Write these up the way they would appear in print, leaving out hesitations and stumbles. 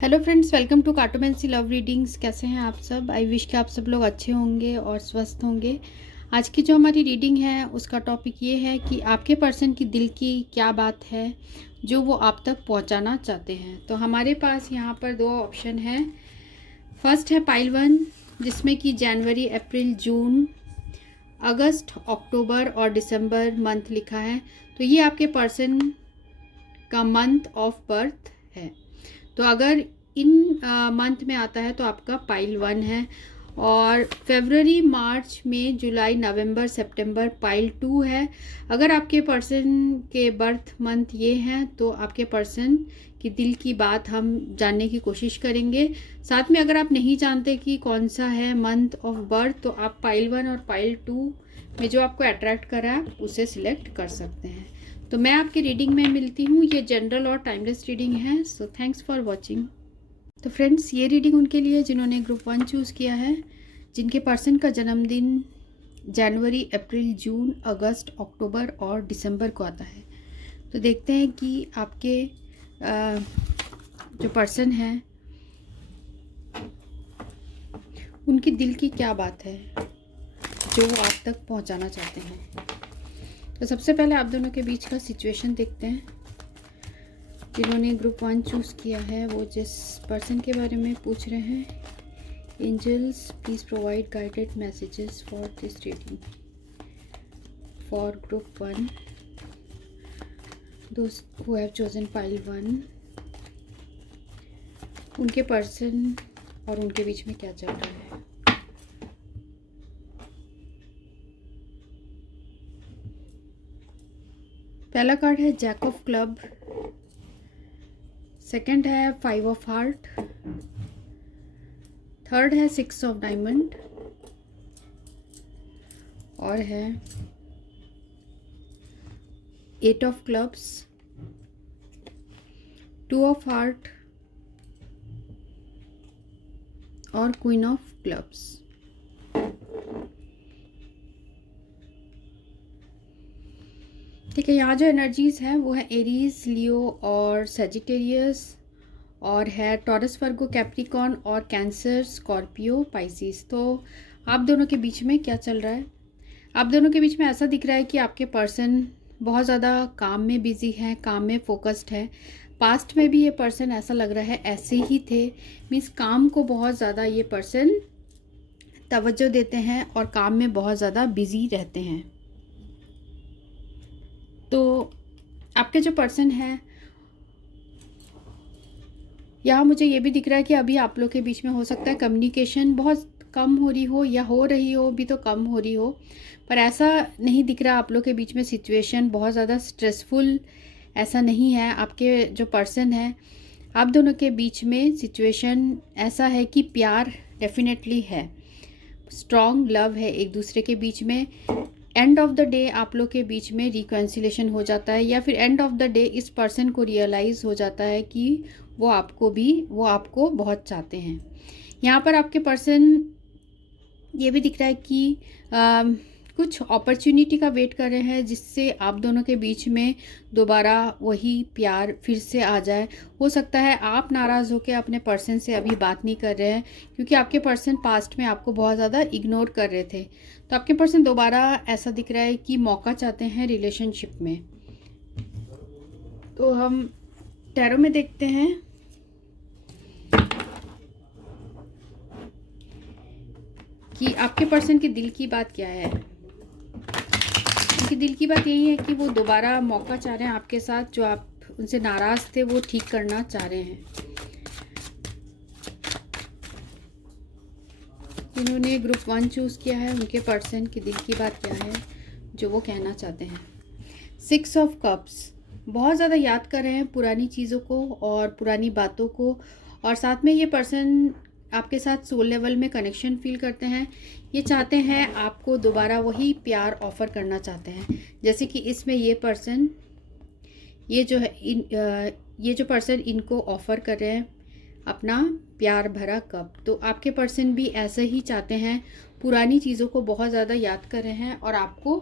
Hello friends, welcome to cartomancy love readings. कैसे हैं आप सब? आई विश कि आप सब लोग अच्छे होंगे और स्वस्थ होंगे। आज की जो हमारी रीडिंग है उसका टॉपिक ये है कि आपके पर्सन की दिल की क्या बात है जो वो आप तक पहुंचाना चाहते हैं। तो हमारे पास यहाँ पर दो ऑप्शन है। फर्स्ट है पाइल 1, जिसमें कि जनवरी, अप्रैल, जून, अगस्त, अक्टूबर और दिसंबर मंथ लिखा है। तो ये आपके पर्सन का मंथ ऑफ बर्थ है। तो अगर इन मंथ में आता है तो आपका पाइल 1 है, और फरवरी, मार्च, मई, जुलाई, नवंबर, सितंबर पाइल 2 है। अगर आपके पर्सन के बर्थ मंथ ये हैं तो आपके पर्सन की दिल की बात हम जानने की कोशिश करेंगे। साथ में अगर आप नहीं जानते कि कौन सा है मंथ ऑफ बर्थ तो आप पाइल 1 और पाइल 2 में जो आपको अट्रैक्ट करा है उसे सिलेक्ट कर सकते हैं। तो मैं आपकी रीडिंग में मिलती हूँ। ये जनरल और टाइमलेस रीडिंग है। So thanks for watching. तो फ्रेंड्स, ये रीडिंग उनके लिए जिन्होंने ग्रुप 1 चूज़ किया है, जिनके पर्सन का जन्मदिन जनवरी, अप्रैल, जून, अगस्त, अक्टूबर और दिसंबर को आता है। तो देखते हैं कि आपके जो पर्सन है उनकी दिल की क्या बात है जो वो आप तक पहुंचाना चाहते हैं। तो सबसे पहले आप दोनों के बीच का सिचुएशन देखते हैं। जिन्होंने ग्रुप 1 चूज़ किया है वो जिस पर्सन के बारे में पूछ रहे हैं, angels please provide guided messages for this reading for group 1, those who have chosen pile 1। उनके पर्सन और उनके बीच में क्या चल रहा है। पहला कार्ड है जैक ऑफ क्लब, सेकंड है 5 ऑफ हार्ट, थर्ड है 6 ऑफ डायमंड और है 8 ऑफ क्लब्स, 2 ऑफ हार्ट और क्वीन ऑफ क्लब्स। ठीक है, यहाँ जो एनर्जीज है वो है एरीज, लियो और सेजिटेरियस, और है टॉरस, वर्गो, कैप्रिकॉर्न और कैंसर, स्कॉर्पियो, पाइसिस। तो आप दोनों के बीच में क्या चल रहा है? आप दोनों के बीच में ऐसा दिख रहा है कि आपके पर्सन बहुत ज़्यादा काम में बिजी है, काम में फोकस्ड है। पास्ट में भी ये पर्सन ऐसा लग रहा है ऐसे ही थे। मीन्स काम को बहुत ज़्यादा ये पर्सन तवज्जो देते हैं और काम में बहुत ज़्यादा बिजी रहते हैं। तो आपके जो पर्सन है, यहाँ मुझे ये भी दिख रहा है कि अभी आप लोग के बीच में हो सकता है कम्युनिकेशन बहुत कम हो रही हो, या हो रही हो भी तो कम हो रही हो, पर ऐसा नहीं दिख रहा आप लोग के बीच में सिचुएशन बहुत ज़्यादा स्ट्रेसफुल ऐसा नहीं है। आपके जो पर्सन है, आप दोनों के बीच में सिचुएशन ऐसा है कि प्यार डेफिनेटली है, स्ट्रॉन्ग लव है एक दूसरे के बीच में। एंड ऑफ द डे आप लोग के बीच में रिकन्सिलेशन हो जाता है, या फिर एंड ऑफ द डे इस पर्सन को रियलाइज़ हो जाता है कि वो आपको बहुत चाहते हैं। यहाँ पर आपके पर्सन ये भी दिख रहा है कि कुछ अपॉर्चुनिटी का वेट कर रहे हैं जिससे आप दोनों के बीच में दोबारा वही प्यार फिर से आ जाए। हो सकता है आप नाराज़ होकर अपने पर्सन से अभी बात नहीं कर रहे हैं, क्योंकि आपके पर्सन पास्ट में आपको बहुत ज़्यादा इग्नोर कर रहे थे। तो आपके पर्सन दोबारा ऐसा दिख रहा है कि मौका चाहते हैं रिलेशनशिप में। तो हम टैरो में देखते हैं कि आपके पर्सन की दिल की बात क्या है। उनकी दिल की बात यही है कि वो दोबारा मौका चाह रहे हैं आपके साथ, जो आप उनसे नाराज़ थे वो ठीक करना चाह रहे हैं। जिन्होंने ग्रुप 1 चूज़ किया है उनके पर्सन की दिल की बात क्या है जो वो कहना चाहते हैं। 6 ऑफ कप्स, बहुत ज़्यादा याद कर रहे हैं पुरानी चीज़ों को और पुरानी बातों को, और साथ में ये पर्सन आपके साथ सोल लेवल में कनेक्शन फील करते हैं। ये चाहते हैं आपको दोबारा वही प्यार ऑफ़र करना चाहते हैं, जैसे कि इसमें ये पर्सन ये जो पर्सन इनको ऑफ़र कर रहे हैं अपना प्यार भरा कप। तो आपके पर्सन भी ऐसे ही चाहते हैं, पुरानी चीज़ों को बहुत ज़्यादा याद कर रहे हैं और आपको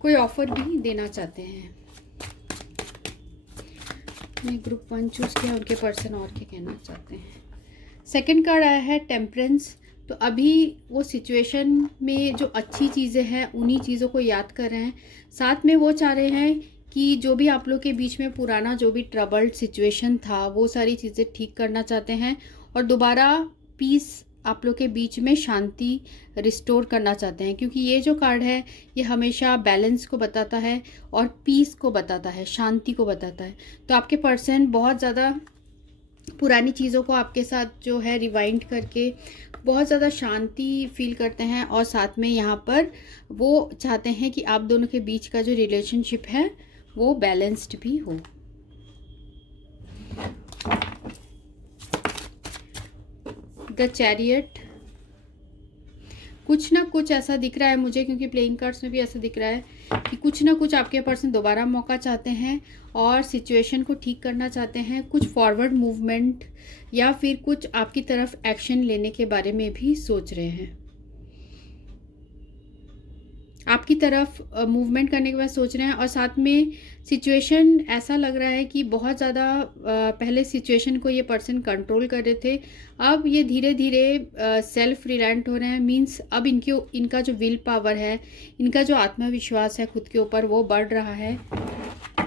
कोई ऑफ़र भी देना चाहते हैं। मैं ग्रुप 1 चूज़ किया, उनके पर्सन और क्या कहना चाहते हैं। सेकंड कार्ड आया है टेम्परेंस। तो अभी वो सिचुएशन में जो अच्छी चीज़ें हैं उन्हीं चीज़ों को याद कर रहे हैं। साथ में वो चाह रहे हैं कि जो भी आप लोग के बीच में पुराना जो भी ट्रबल्ड सिचुएशन था वो सारी चीज़ें ठीक करना चाहते हैं और दोबारा पीस, आप लोग के बीच में शांति रिस्टोर करना चाहते हैं। क्योंकि ये जो कार्ड है ये हमेशा बैलेंस को बताता है और पीस को बताता है, शांति को बताता है। तो आपके पर्सन बहुत ज़्यादा पुरानी चीज़ों को आपके साथ जो है रिवाइंड करके बहुत ज़्यादा शांति फील करते हैं और साथ में यहाँ पर वो चाहते हैं कि आप दोनों के बीच का जो रिलेशनशिप है वो बैलेंस्ड भी हो। द चैरियट, कुछ ना कुछ ऐसा दिख रहा है मुझे, क्योंकि प्लेइंग कार्ड्स में भी ऐसा दिख रहा है कि कुछ ना कुछ आपके पर्सन दोबारा मौका चाहते हैं और सिचुएशन को ठीक करना चाहते हैं। कुछ फॉरवर्ड मूवमेंट या फिर कुछ आपकी तरफ एक्शन लेने के बारे में भी सोच रहे हैं। आपकी तरफ मूवमेंट करने के बाद सोच रहे हैं और साथ में सिचुएशन ऐसा लग रहा है कि बहुत ज़्यादा पहले सिचुएशन को ये पर्सन कंट्रोल कर रहे थे, अब ये धीरे धीरे सेल्फ रिलायंट हो रहे हैं। मींस अब इनका जो विल पावर है, इनका जो आत्मविश्वास है खुद के ऊपर, वो बढ़ रहा है,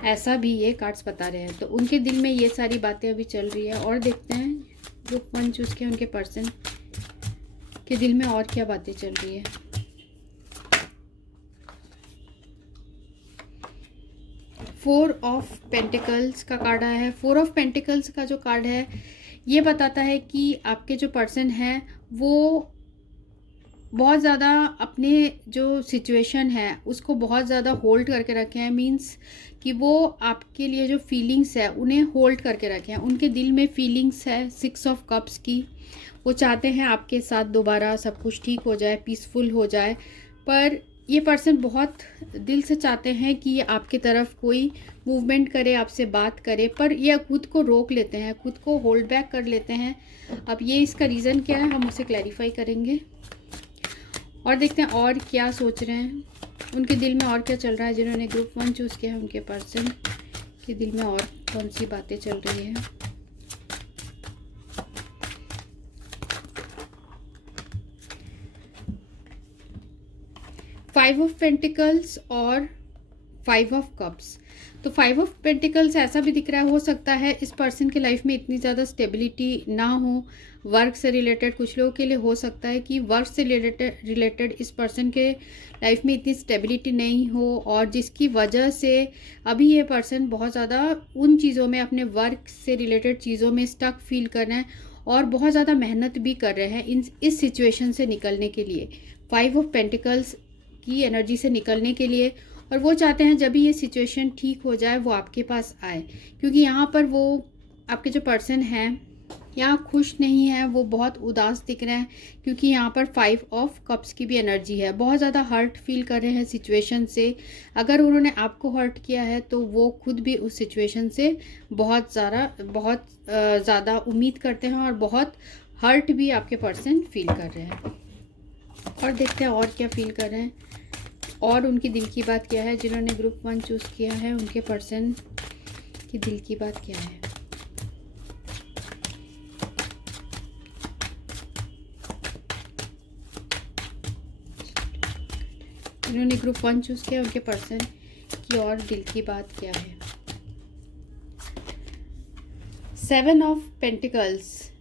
ऐसा भी ये कार्ड्स बता रहे हैं। तो उनके दिल में ये सारी बातें अभी चल रही है। और देखते हैं ग्रुप 1 चूज़ के उनके पर्सन के दिल में और क्या बातें चल रही है। फोर ऑफ पेंटिकल्स का कार्ड आया है। फोर ऑफ पेंटिकल्स का जो कार्ड है ये बताता है कि आपके जो पर्सन है वो बहुत ज़्यादा अपने जो सिचुएशन है उसको बहुत ज़्यादा होल्ड करके रखे हैं। मींस कि वो आपके लिए जो फीलिंग्स है उन्हें होल्ड करके रखे हैं। उनके दिल में फीलिंग्स है 6 ऑफ कप्स की। वो चाहते हैं आपके साथ दोबारा सब कुछ ठीक हो जाए, पीसफुल हो जाए, पर ये पर्सन बहुत दिल से चाहते हैं कि ये आपकी तरफ कोई मूवमेंट करे, आपसे बात करे, पर ये खुद को रोक लेते हैं, खुद को होल्ड बैक कर लेते हैं। अब ये इसका रीज़न क्या है हम उसे क्लैरिफाई करेंगे और देखते हैं और क्या सोच रहे हैं, उनके दिल में और क्या चल रहा है। जिन्होंने ग्रुप 1 चूज़ किया है उनके पर्सन के दिल में और कौन सी बातें चल रही हैं। फाइव ऑफ पेंटिकल्स और 5 ऑफ कप्स। तो 5 ऑफ पेंटिकल्स ऐसा भी दिख रहा है, हो सकता है इस पर्सन के लाइफ में इतनी ज़्यादा स्टेबिलिटी ना हो वर्क से रिलेटेड। कुछ लोगों के लिए हो सकता है कि वर्क से रिलेटेड इस पर्सन के लाइफ में इतनी स्टेबिलिटी नहीं हो और जिसकी वजह से अभी ये पर्सन बहुत ज़्यादा उन चीज़ों में, अपने वर्क से रिलेटेड चीज़ों में स्टक फील कर रहे हैं और बहुत ज़्यादा मेहनत भी कर रहे हैं इस सिचुएशन से निकलने के लिए, 5 ऑफ पेंटिकल्स की एनर्जी से निकलने के लिए। और वो चाहते हैं जब भी ये सिचुएशन ठीक हो जाए वो आपके पास आए, क्योंकि यहाँ पर वो आपके जो पर्सन हैं यहाँ खुश नहीं है, वो बहुत उदास दिख रहे हैं, क्योंकि यहाँ पर 5 ऑफ कप्स की भी एनर्जी है। बहुत ज़्यादा हर्ट फील कर रहे हैं सिचुएशन से। अगर उन्होंने आपको हर्ट किया है तो वो खुद भी उस सिचुएशन से बहुत ज़्यादा उम्मीद करते हैं और बहुत हर्ट भी आपके पर्सन फील कर रहे हैं। और देखते हैं और क्या फील कर रहे हैं और उनकी दिल की बात क्या है। जिन्होंने ग्रुप 1 चूज़ किया है उनके पर्सन की दिल की बात क्या है। जिन्होंने ग्रुप 1 चूज़ किया उनके पर्सन की और दिल की बात क्या है। 7 ऑफ पेंटिकल्स।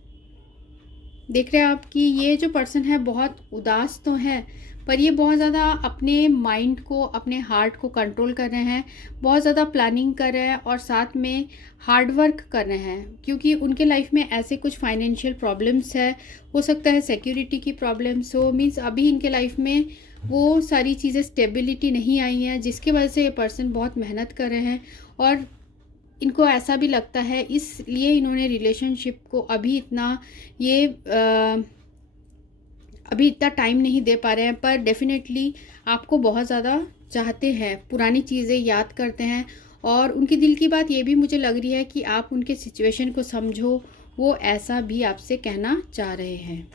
देख रहे हैं आप कि ये जो पर्सन है बहुत उदास तो है, पर ये बहुत ज़्यादा अपने माइंड को, अपने हार्ट को कंट्रोल कर रहे हैं, बहुत ज़्यादा प्लानिंग कर रहे हैं और साथ में हार्ड वर्क कर रहे हैं, क्योंकि उनके लाइफ में ऐसे कुछ फाइनेंशियल प्रॉब्लम्स है, हो सकता है सिक्योरिटी की प्रॉब्लम्स हो। मीन्स अभी इनके लाइफ में वो सारी चीज़ें स्टेबिलिटी नहीं आई हैं, जिसकी वजह से ये पर्सन बहुत मेहनत कर रहे हैं और इनको ऐसा भी लगता है, इसलिए इन्होंने रिलेशनशिप को अभी इतना टाइम नहीं दे पा रहे हैं। पर डेफिनेटली आपको बहुत ज़्यादा चाहते हैं, पुरानी चीज़ें याद करते हैं और उनकी दिल की बात ये भी मुझे लग रही है कि आप उनके सिचुएशन को समझो, वो ऐसा भी आपसे कहना चाह रहे हैं।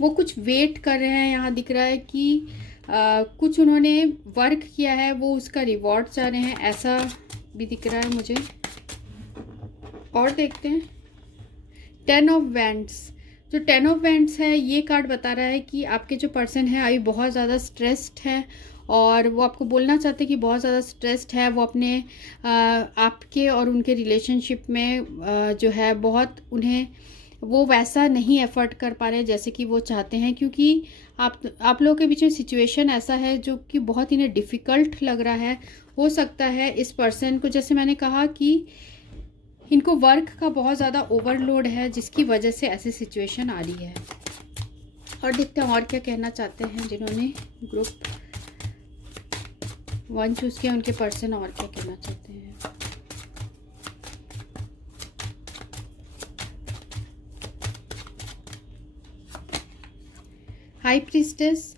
वो कुछ वेट कर रहे हैं, यहाँ दिख रहा है कि कुछ उन्होंने वर्क किया है, वो उसका रिवॉर्ड चाह रहे हैं, ऐसा भी दिख रहा है मुझे। और देखते हैं 10 ऑफ वैंड्स। जो 10 ऑफ वैंड्स है ये कार्ड बता रहा है कि आपके जो पर्सन है अभी बहुत ज़्यादा स्ट्रेस्ड है और वो आपको बोलना चाहते हैं कि बहुत ज़्यादा स्ट्रेस्ड है। वो अपने आपके और उनके रिलेशनशिप में जो है बहुत उन्हें वो वैसा नहीं एफर्ट कर पा रहे जैसे कि वो चाहते हैं, क्योंकि आप लोगों के बीच में सिचुएशन ऐसा है जो कि बहुत इन्हें डिफ़िकल्ट लग रहा है। हो सकता है इस पर्सन को, जैसे मैंने कहा कि इनको वर्क का बहुत ज़्यादा ओवरलोड है जिसकी वजह से ऐसी सिचुएशन आ रही है। और देखते हैं और क्या कहना चाहते हैं जिन्होंने ग्रुप 1 चूज़ किया, उनके पर्सन और क्या कहना चाहते हैं। High priestess.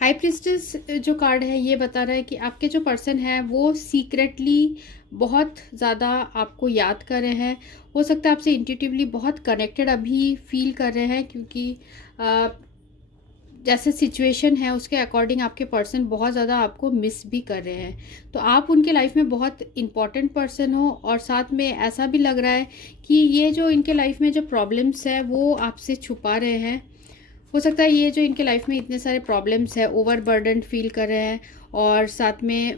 हाई प्रीस्टेस जो कार्ड है ये बता रहा है कि आपके जो पर्सन है वो सीक्रेटली बहुत ज़्यादा आपको याद कर रहे हैं। हो सकता है आपसे इंट्यूटिवली बहुत कनेक्टेड अभी फील कर रहे हैं, क्योंकि जैसे सिचुएशन है उसके अकॉर्डिंग आपके पर्सन बहुत ज़्यादा आपको मिस भी कर रहे हैं। तो आप उनके लाइफ में बहुत इम्पॉर्टेंट पर्सन हो, और साथ में ऐसा भी लग रहा है कि ये जो इनके लाइफ में जो प्रॉब्लम्स है वो आपसे छुपा रहे हैं। हो सकता है ये जो इनके लाइफ में इतने सारे प्रॉब्लम्स है, ओवरबर्डन फील कर रहे हैं, और साथ में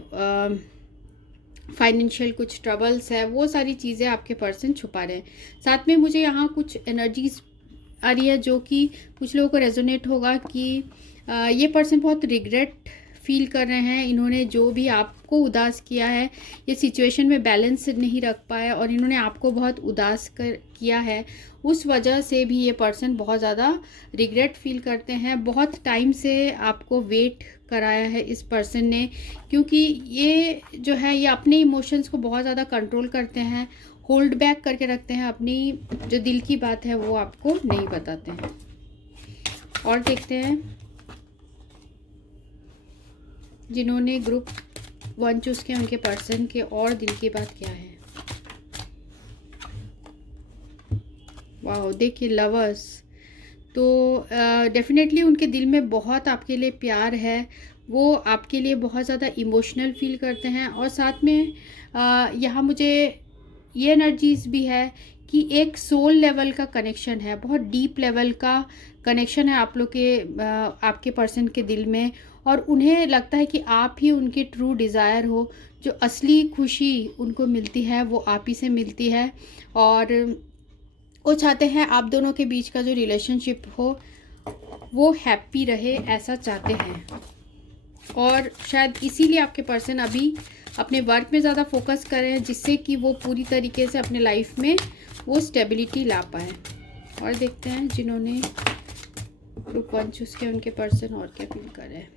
फाइनेंशियल कुछ ट्रबल्स है, वो सारी चीज़ें आपके पर्सन छुपा रहे हैं। साथ में मुझे यहाँ कुछ एनर्जीज आ रही है जो कि कुछ लोगों को रेजोनेट होगा कि ये पर्सन बहुत रिग्रेट फील कर रहे हैं। इन्होंने जो भी आपको उदास किया है, ये सिचुएशन में बैलेंस नहीं रख पाया और इन्होंने आपको बहुत उदास किया है, उस वजह से भी ये पर्सन बहुत ज़्यादा रिग्रेट फील करते हैं। बहुत टाइम से आपको वेट कराया है इस पर्सन ने, क्योंकि ये जो है ये अपने इमोशंस को बहुत ज़्यादा कंट्रोल करते हैं, होल्ड बैक करके रखते हैं, अपनी जो दिल की बात है वो आपको नहीं बताते हैं। और देखते हैं जिन्होंने ग्रुप 1 चूज़ किया उनके पर्सन के और दिल की बात क्या है। वाह, देखिए लवर्स। तो डेफिनेटली उनके दिल में बहुत आपके लिए प्यार है, वो आपके लिए बहुत ज़्यादा इमोशनल फील करते हैं। और साथ में यहाँ मुझे ये एनर्जीज भी है कि एक सोल लेवल का कनेक्शन है, बहुत डीप लेवल का कनेक्शन है आप लोग के आपके पर्सन के दिल में, और उन्हें लगता है कि आप ही उनकी ट्रू डिज़ायर हो। जो असली खुशी उनको मिलती है वो आप ही से मिलती है, और वो चाहते हैं आप दोनों के बीच का जो रिलेशनशिप हो वो हैप्पी रहे, ऐसा चाहते हैं। और शायद इसीलिए आपके पर्सन अभी अपने वर्क में ज़्यादा फोकस कर रहे हैं, जिससे कि वो पूरी तरीके से अपने लाइफ में वो स्टेबिलिटी ला पाए। और देखते हैं जिन्होंने ग्रुप 1 चूज़ किया उनके पर्सन और क्या फील कर रहे हैं।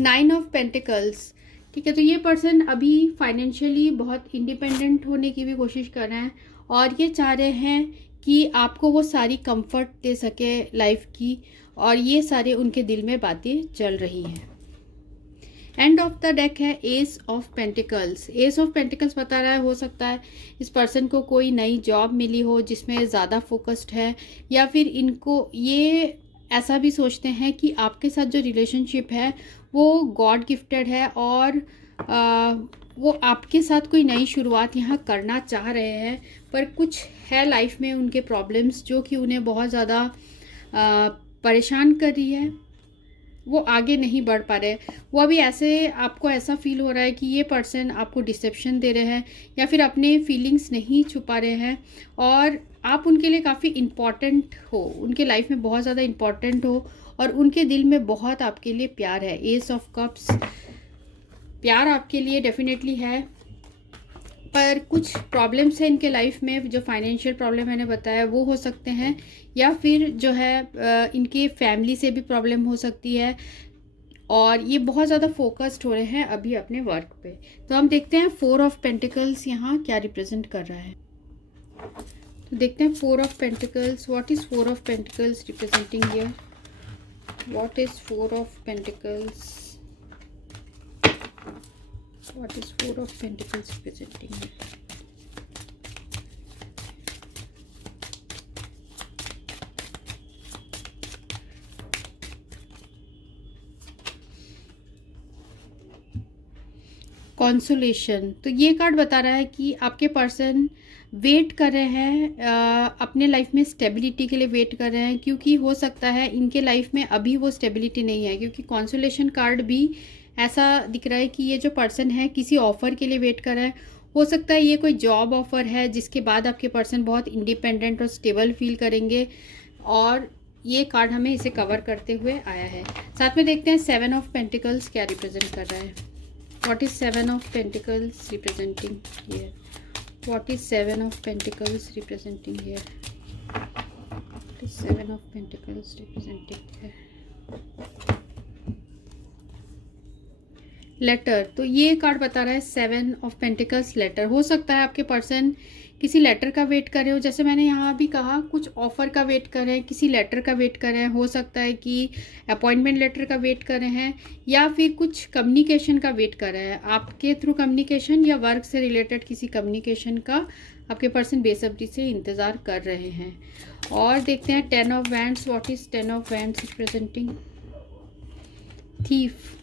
9 ऑफ पेंटिकल्स। ठीक है, तो ये पर्सन अभी फाइनेंशियली बहुत इंडिपेंडेंट होने की भी कोशिश कर रहे हैं, और ये चाह रहे हैं कि आपको वो सारी कंफर्ट दे सके लाइफ की, और ये सारे उनके दिल में बातें चल रही हैं। एंड ऑफ द डेक है S of pentacles. S of pentacles बता रहा है हो सकता है इस पर्सन को कोई नई जॉब मिली हो जिसमें ज़्यादा फोकस्ड है, या फिर इनको ये ऐसा भी सोचते हैं कि आपके साथ जो रिलेशनशिप है वो गॉड गिफ्टेड है, और वो आपके साथ कोई नई शुरुआत यहाँ करना चाह रहे हैं, पर कुछ है लाइफ में उनके प्रॉब्लम्स जो कि उन्हें बहुत ज़्यादा परेशान कर रही है, वो आगे नहीं बढ़ पा रहे। वो अभी ऐसे आपको ऐसा फील हो रहा है कि ये पर्सन आपको डिसेप्शन दे रहे हैं, या फिर अपने फीलिंग्स नहीं छुपा रहे हैं, और आप उनके लिए काफ़ी इम्पॉर्टेंट हो, उनके लाइफ में बहुत ज़्यादा इम्पॉर्टेंट हो, और उनके दिल में बहुत आपके लिए प्यार है। एस ऑफ कप्स, प्यार आपके लिए डेफिनेटली है, पर कुछ प्रॉब्लम्स हैं इनके लाइफ में। जो फाइनेंशियल प्रॉब्लम मैंने बताया वो हो सकते हैं, या फिर जो है इनके फैमिली से भी प्रॉब्लम हो सकती है, और ये बहुत ज़्यादा फोकस्ड हो रहे हैं अभी अपने वर्क पे। तो हम देखते हैं 4 ऑफ पेंटिकल्स यहाँ क्या रिप्रेजेंट कर रहा है। तो देखते हैं 4 of pentacles, what is 4 of pentacles representing here, what is 4 of pentacles, what is 4 of pentacles representing here? Consolation, तो ये कार्ड बता रहा है कि आपके पर्सन वेट कर रहे हैं, अपने लाइफ में स्टेबिलिटी के लिए वेट कर रहे हैं, क्योंकि हो सकता है इनके लाइफ में अभी वो स्टेबिलिटी नहीं है, क्योंकि कॉन्सोलेशन कार्ड भी ऐसा दिख रहा है कि ये जो पर्सन है किसी ऑफ़र के लिए वेट कर रहा है। हो सकता है ये कोई जॉब ऑफ़र है जिसके बाद आपके पर्सन बहुत इंडिपेंडेंट और स्टेबल फील करेंगे, और ये कार्ड हमें इसे कवर करते हुए आया है। साथ में देखते हैं 7 ऑफ पेंटिकल्स क्या रिप्रेजेंट कर रहा है। What is 7 of pentacles representing here? What is 7 of pentacles representing here? What is 7 of pentacles representing here? Letter, तो ये कार्ड बता रहा है 7 ऑफ पेंटिकल्स लेटर। हो सकता है आपके पर्सन किसी लेटर का वेट कर रहे हो, जैसे मैंने यहाँ भी कहा कुछ ऑफ़र का वेट कर रहे हैं, किसी लेटर का वेट कर रहे हैं, हो सकता है कि अपॉइंटमेंट लेटर का वेट कर रहे हैं, या फिर कुछ कम्युनिकेशन का वेट कर रहे हैं। आपके थ्रू कम्युनिकेशन या वर्क से रिलेटेड किसी कम्युनिकेशन का आपके पर्सन बेसब्री से इंतज़ार कर रहे हैं। और देखते हैं 10 of wands. What is 10 of wands representing? Thief.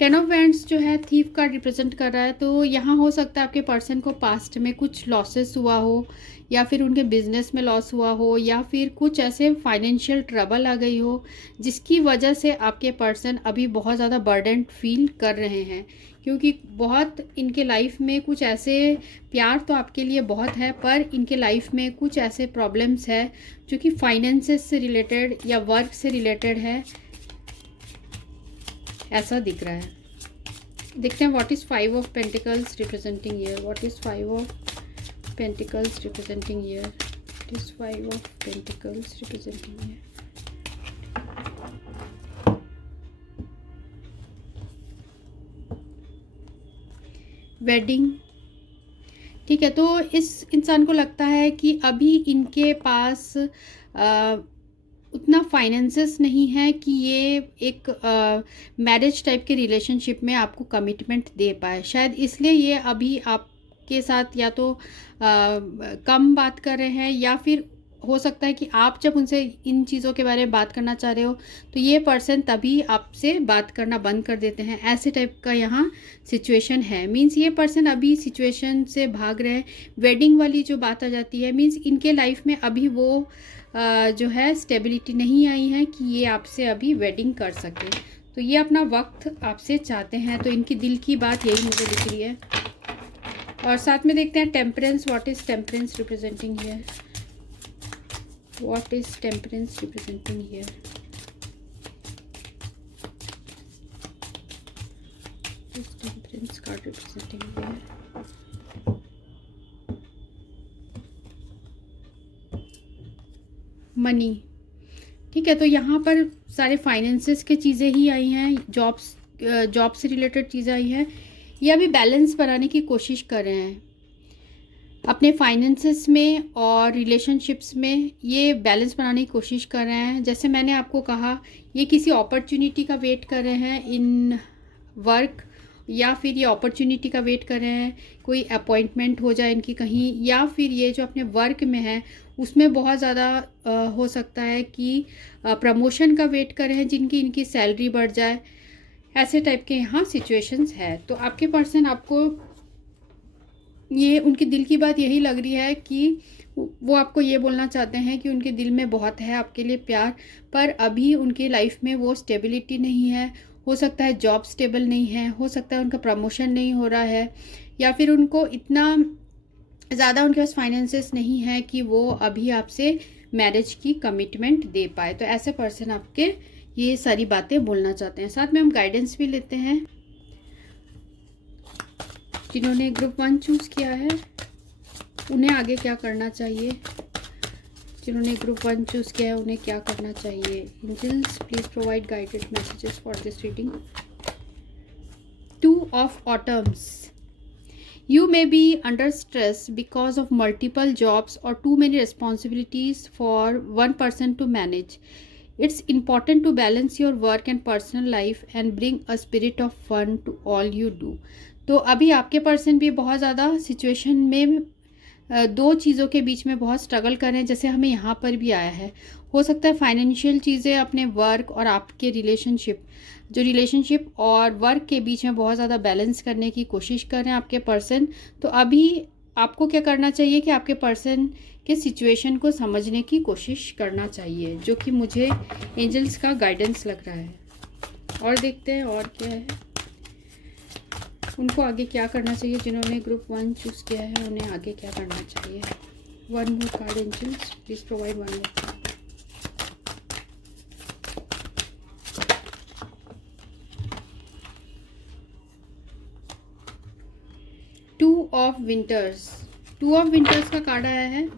10 of wands जो है थीफ का रिप्रेजेंट कर रहा है। तो यहाँ हो सकता है आपके पर्सन को पास्ट में कुछ लॉसेस हुआ हो, या फिर उनके बिजनेस में लॉस हुआ हो, या फिर कुछ ऐसे फाइनेंशियल ट्रबल आ गई हो जिसकी वजह से आपके पर्सन अभी बहुत ज़्यादा बर्डन फील कर रहे हैं, क्योंकि बहुत इनके लाइफ में कुछ ऐसे, प्यार तो आपके लिए बहुत है पर इनके लाइफ में कुछ ऐसे प्रॉब्लम्स है जो कि फाइनेंसेस से रिलेटेड या वर्क से रिलेटेड है, ऐसा दिख रहा है। देखते हैं what is 5 of pentacles representing year. What is 5 of pentacles representing year? What is 5 of pentacles representing year? Wedding. ठीक है, तो इस इंसान को लगता है कि अभी इनके पास उतना फाइनेंसेस नहीं है कि ये एक मैरिज टाइप के रिलेशनशिप में आपको कमिटमेंट दे पाए। शायद इसलिए ये अभी आपके साथ या तो कम बात कर रहे हैं, या फिर हो सकता है कि आप जब उनसे इन चीज़ों के बारे में बात करना चाह रहे हो तो ये पर्सन तभी आपसे बात करना बंद कर देते हैं। ऐसे टाइप का यहाँ सिचुएशन है। मींस ये पर्सन अभी सिचुएशन से भाग रहे हैं। वेडिंग वाली जो बात आ जाती है, मींस इनके लाइफ में अभी वो जो है स्टेबिलिटी नहीं आई है कि ये आपसे अभी वेडिंग कर सके। तो ये अपना वक्त आपसे चाहते हैं, तो इनकी दिल की बात यही मुझे दिख रही है। और साथ में देखते हैं temperance. What is temperance representing here? What is temperance representing here? इस temperance card representing here? Money. ठीक है, तो यहाँ पर सारे फाइनेंसेस के चीज़ें ही आई हैं, जॉब से रिलेटेड चीज़ें आई हैं। ये अभी बैलेंस बनाने की कोशिश कर रहे हैं अपने फाइनेंसेस में और रिलेशनशिप्स में, ये बैलेंस बनाने की कोशिश कर रहे हैं। जैसे मैंने आपको कहा, ये किसी अपॉर्चुनिटी का वेट कर रहे हैं इन वर्क, या फिर ये अपॉर्चुनिटी का वेट कर रहे हैं कोई अपॉइंटमेंट हो जाए इनकी कहीं, या फिर ये जो अपने वर्क में है उसमें बहुत ज़्यादा हो सकता है कि प्रमोशन का वेट कर रहे हैं जिनकी इनकी सैलरी बढ़ जाए। ऐसे टाइप के यहाँ सिचुएशंस है। तो आपके पर्सन आपको, ये उनकी दिल की बात यही लग रही है कि वो आपको ये बोलना चाहते हैं कि उनके दिल में बहुत है आपके लिए प्यार, पर अभी उनकी लाइफ में वो स्टेबिलिटी नहीं है। हो सकता है जॉब स्टेबल नहीं है, हो सकता है उनका प्रमोशन नहीं हो रहा है, या फिर उनको इतना ज़्यादा उनके पास फाइनेंसेस नहीं है कि वो अभी आपसे मैरिज की कमिटमेंट दे पाए। तो ऐसे पर्सन आपके ये सारी बातें बोलना चाहते हैं। साथ में हम गाइडेंस भी लेते हैं। जिन्होंने ग्रुप 1 चूज़ किया है उन्हें आगे क्या करना चाहिए? जिन्होंने ग्रुप 1 चूज़ किया है उन्हें क्या करना चाहिए? Angels please provide guided messages for this reading. 2 of autumns. You may be under stress because of multiple jobs or too many responsibilities for one person to manage. It's important to balance your work and personal life and bring a spirit of fun to all you do. तो अभी आपके person भी बहुत ज़्यादा situation में दो चीज़ों के बीच में बहुत स्ट्रगल कर रहे हैं, जैसे हमें यहाँ पर भी आया है। हो सकता है फाइनेंशियल चीज़ें, अपने वर्क और आपके रिलेशनशिप और वर्क के बीच में बहुत ज़्यादा बैलेंस करने की कोशिश कर रहे हैं आपके पर्सन। तो अभी आपको क्या करना चाहिए कि आपके पर्सन के सिचुएशन को समझने की कोशिश करना चाहिए, जो कि मुझे एंजल्स का गाइडेंस लग रहा है। और देखते हैं और क्या है, उनको आगे क्या करना चाहिए। जिन्होंने ग्रुप 1 चूज़ किया है उन्हें आगे क्या करना चाहिए। One more card angels, please provide one more card. 2 of winters. 2 of winters का कार्ड आया है।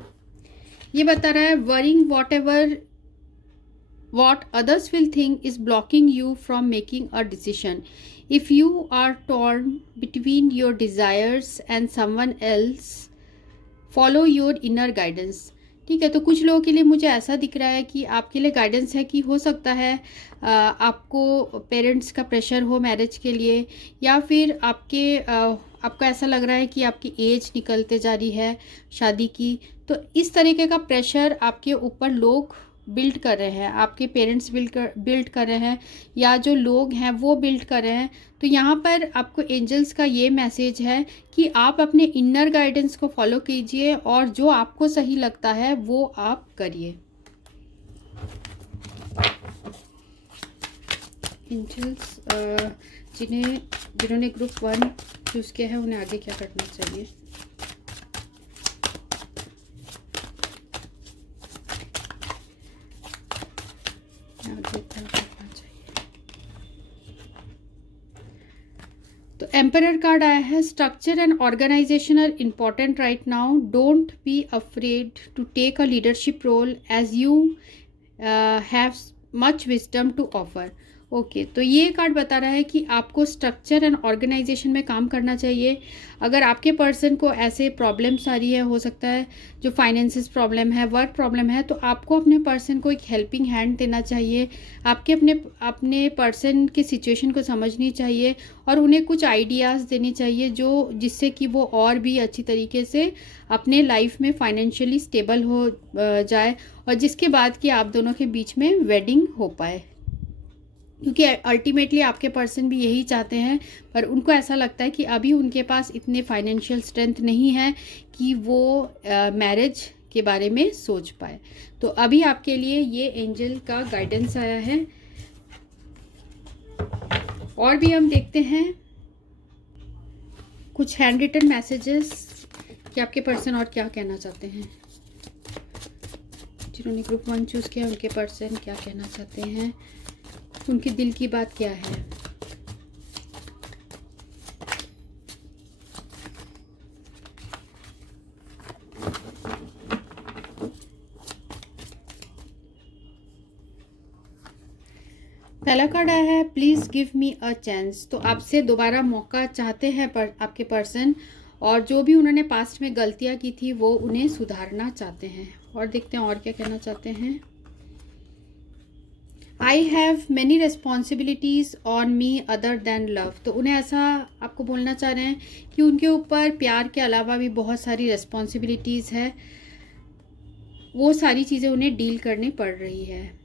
ये बता रहा है worrying what others will think is blocking you from making a decision. If you are torn between your desires and someone else, follow your inner guidance. ठीक है, तो कुछ लोगों के लिए मुझे ऐसा दिख रहा है कि आपके लिए गाइडेंस है कि हो सकता है आपको पेरेंट्स का प्रेशर हो मैरिज के लिए, या फिर आपको ऐसा लग रहा है कि आपकी एज निकलते जा रही है शादी की। तो इस तरीके का प्रेशर आपके ऊपर लोग बिल्ड कर रहे हैं, आपके पेरेंट्स बिल्ड कर रहे हैं, या जो लोग हैं वो बिल्ड कर रहे हैं। तो यहाँ पर आपको एंजल्स का ये मैसेज है कि आप अपने इनर गाइडेंस को फॉलो कीजिए और जो आपको सही लगता है वो आप करिए। एंजल्स जिन्होंने ग्रुप 1 चूज़ किया है उन्हें आगे क्या करना चाहिए। तो एम्परर कार्ड आया है। Structure and organization are important right now, don't be afraid to take a leadership role as you have much wisdom to offer. Okay, तो ये कार्ड बता रहा है कि आपको स्ट्रक्चर एंड ऑर्गेनाइजेशन में काम करना चाहिए। अगर आपके पर्सन को ऐसे प्रॉब्लम्स आ रही है, हो सकता है जो फाइनेंसिस प्रॉब्लम है, वर्क प्रॉब्लम है, तो आपको अपने पर्सन को एक हेल्पिंग हैंड देना चाहिए। आपके अपने पर्सन की सिचुएशन को समझनी चाहिए और उन्हें कुछ आइडियाज़ देने चाहिए जिससे कि वो और भी अच्छी तरीके से अपने लाइफ में फाइनेंशियली स्टेबल हो जाए, और जिसके बाद कि आप दोनों के बीच में वेडिंग हो पाए। क्योंकि अल्टीमेटली आपके पर्सन भी यही चाहते हैं, पर उनको ऐसा लगता है कि अभी उनके पास इतने फाइनेंशियल स्ट्रेंथ नहीं है कि वो मैरिज के बारे में सोच पाए। तो अभी आपके लिए ये एंजल का गाइडेंस आया है। और भी हम देखते हैं कुछ हैंड रिटन मैसेजेस कि आपके पर्सन और क्या कहना चाहते हैं। जिन्होंने ग्रुप 1 चूज़ किया उनके पर्सन क्या कहना चाहते हैं, उनके दिल की बात क्या है। पहला कार्ड आया है please give me a chance. तो आपसे दोबारा मौका चाहते हैं आपके पर्सन, और जो भी उन्होंने पास्ट में गलतियां की थी वो उन्हें सुधारना चाहते हैं। और देखते हैं और क्या कहना चाहते हैं। I have many responsibilities on me other than love. तो उन्हें ऐसा आपको बोलना चाह रहे हैं कि उनके ऊपर प्यार के अलावा भी बहुत सारी रिस्पॉन्सिबिलिटीज़ है, वो सारी चीज़ें उन्हें डील करनी पड़ रही है।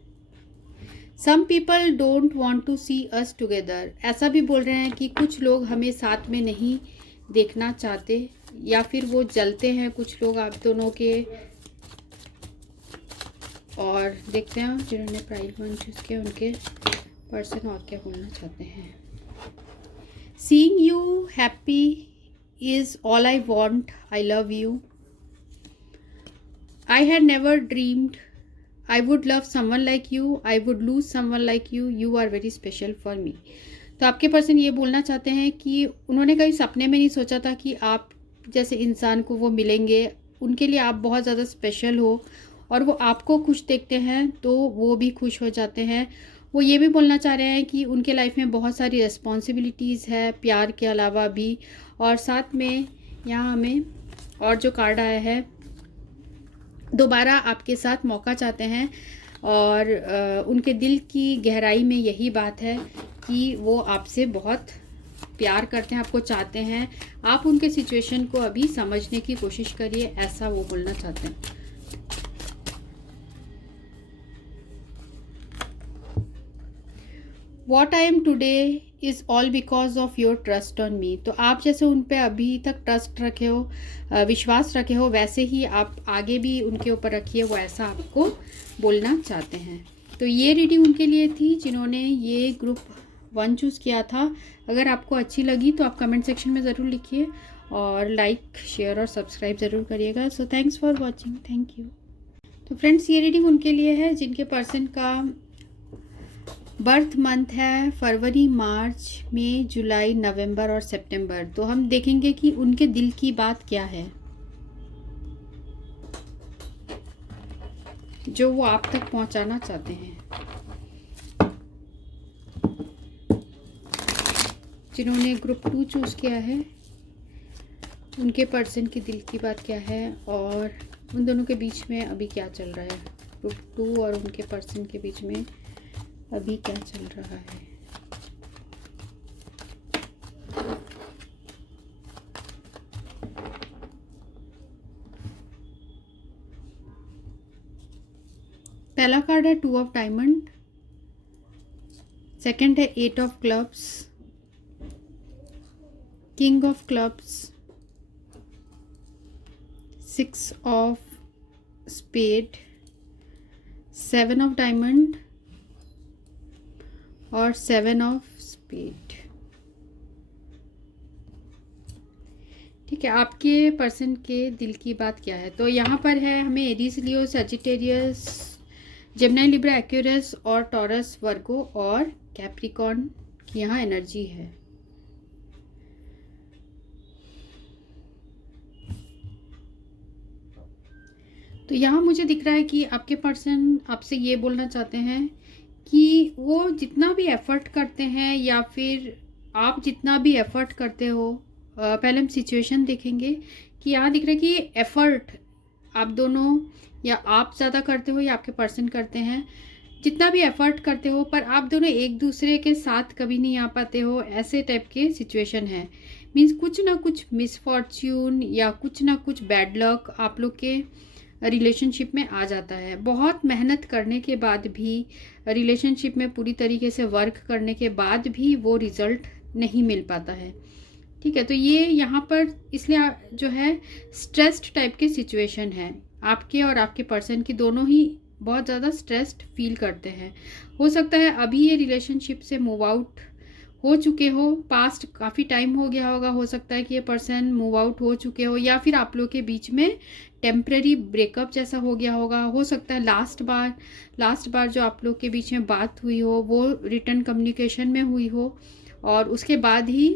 Some people don't want to see us together. ऐसा भी बोल रहे हैं कि कुछ लोग हमें साथ में नहीं देखना चाहते, या फिर वो जलते हैं कुछ लोग आप दोनों के। और देखते हैं जिन्होंने प्राइड 1 चूज़ किया उनके पर्सन और क्या बोलना चाहते हैं। Seeing you happy is all I want, I love you. I had never dreamed I would love someone like you, I would lose someone like you, you are very special for me. तो आपके person ये बोलना चाहते हैं कि उन्होंने कभी सपने में नहीं सोचा था कि आप जैसे इंसान को वो मिलेंगे। उनके लिए आप बहुत ज़्यादा स्पेशल हो और वो आपको खुश देखते हैं तो वो भी खुश हो जाते हैं। वो ये भी बोलना चाह रहे हैं कि उनके लाइफ में बहुत सारी रिस्पॉन्सिबिलिटीज़ है प्यार के अलावा भी। और साथ में यहाँ हमें और जो कार्ड आया है, दोबारा आपके साथ मौका चाहते हैं, और उनके दिल की गहराई में यही बात है कि वो आपसे बहुत प्यार करते हैं, आपको चाहते हैं, आप उनके सिचुएशन को अभी समझने की कोशिश करिए, ऐसा वो बोलना चाहते हैं। What I am today is all because of your trust on me. तो आप जैसे उन पे अभी तक ट्रस्ट रखे हो, विश्वास रखे हो, वैसे ही आप आगे भी उनके ऊपर रखिए, वो ऐसा आपको बोलना चाहते हैं। तो ये रीडिंग उनके लिए थी जिन्होंने ये ग्रुप 1 चूज़ किया था। अगर आपको अच्छी लगी तो आप कमेंट सेक्शन में ज़रूर लिखिए और लाइक, शेयर और सब्सक्राइब ज़रूर करिएगा। So thanks for watching, thank you. तो फ्रेंड्स, ये रीडिंग उनके लिए है जिनके पर्सन का बर्थ मंथ है फरवरी, मार्च, मई, जुलाई, नवंबर और सितंबर। तो हम देखेंगे कि उनके दिल की बात क्या है जो वो आप तक पहुंचाना चाहते हैं। जिन्होंने ग्रुप 2 चूज़ किया है उनके पर्सन की दिल की बात क्या है और उन दोनों के बीच में अभी क्या चल रहा है। ग्रुप 2 और उनके पर्सन के बीच में अभी क्या चल रहा है। पहला कार्ड है 2 ऑफ डायमंड, सेकंड है 8 of clubs, king of clubs, 6 of spade, 7 of diamond और 7 ऑफ स्पेड। ठीक है, आपके पर्सन के दिल की बात क्या है। तो यहाँ पर है हमें एरीज, लियो, सजिटेरियस, जेमिनी, लिब्रा, एक्वेरियस और टॉरस, वर्गो और कैप्रिकॉर्न की यहाँ एनर्जी है। तो यहाँ मुझे दिख रहा है कि आपके पर्सन आपसे ये बोलना चाहते हैं कि वो जितना भी एफर्ट करते हैं या फिर आप जितना भी एफर्ट करते हो, पहले हम सिचुएशन देखेंगे कि यहाँ दिख रहा है कि एफर्ट आप दोनों, या आप ज़्यादा करते हो या आपके पर्सन करते हैं, जितना भी एफर्ट करते हो पर आप दोनों एक दूसरे के साथ कभी नहीं आ पाते हो, ऐसे टाइप के सिचुएशन है। मीन्स कुछ ना कुछ मिसफॉर्च्यून या कुछ ना कुछ बैड लक आप लोग के रिलेशनशिप में आ जाता है। बहुत मेहनत करने के बाद भी, रिलेशनशिप में पूरी तरीके से वर्क करने के बाद भी वो रिज़ल्ट नहीं मिल पाता है। ठीक है, तो ये यहाँ पर इसलिए जो है स्ट्रेस्ड टाइप के सिचुएशन है। आपके और आपके पर्सन की दोनों ही बहुत ज़्यादा स्ट्रेस्ड फील करते हैं। हो सकता है अभी ये रिलेशनशिप से मूव आउट हो चुके हो, पास्ट काफ़ी टाइम हो गया होगा, हो सकता है कि ये पर्सन मूव आउट हो चुके हो, या फिर आप लोग के बीच में टेम्पररी ब्रेकअप जैसा हो गया होगा। हो सकता है लास्ट बार जो आप लोग के बीच में बात हुई हो वो रिटर्न कम्युनिकेशन में हुई हो और उसके बाद ही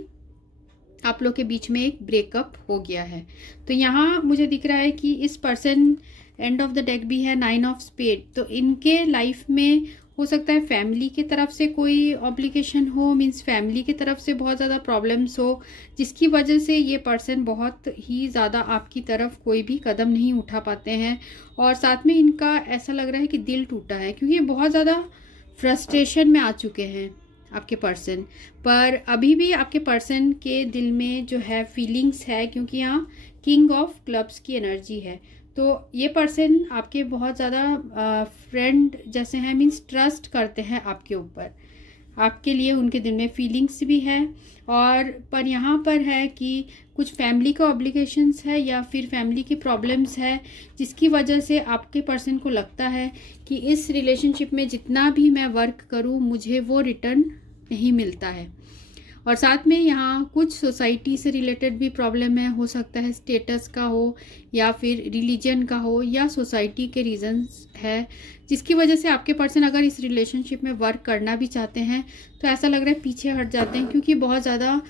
आप लोग के बीच में एक ब्रेकअप हो गया है। तो यहाँ मुझे दिख रहा है कि इस person, end of the deck भी है 9 ऑफ स्पेड। तो इनके लाइफ में हो सकता है फैमिली की तरफ से कोई ऑब्लिगेशन हो, मीन्स फैमिली की तरफ से बहुत ज़्यादा प्रॉब्लम्स हो, जिसकी वजह से ये पर्सन बहुत ही ज़्यादा आपकी तरफ कोई भी कदम नहीं उठा पाते हैं। और साथ में इनका ऐसा लग रहा है कि दिल टूटा है, क्योंकि ये बहुत ज़्यादा फ्रस्ट्रेशन में आ चुके हैं आपके पर्सन। पर अभी भी आपके पर्सन के दिल में जो है फीलिंग्स है, क्योंकि यहाँ किंग ऑफ क्लब्स की एनर्जी है। तो ये पर्सन आपके बहुत ज़्यादा फ्रेंड जैसे हैं, मीन्स ट्रस्ट करते हैं आपके ऊपर, आपके लिए उनके दिल में फीलिंग्स भी है। और पर यहाँ पर है कि कुछ फैमिली का ऑब्लिगेशंस है या फिर फैमिली की प्रॉब्लम्स है, जिसकी वजह से आपके पर्सन को लगता है कि इस रिलेशनशिप में जितना भी मैं वर्क करूँ मुझे वो रिटर्न नहीं मिलता है। और साथ में यहाँ कुछ सोसाइटी से रिलेटेड भी प्रॉब्लम है, हो सकता है स्टेटस का हो या फिर रिलीजन का हो या सोसाइटी के रीजंस है, जिसकी वजह से आपके पर्सन अगर इस रिलेशनशिप में वर्क करना भी चाहते हैं तो ऐसा लग रहा है पीछे हट जाते हैं, क्योंकि बहुत ज़्यादा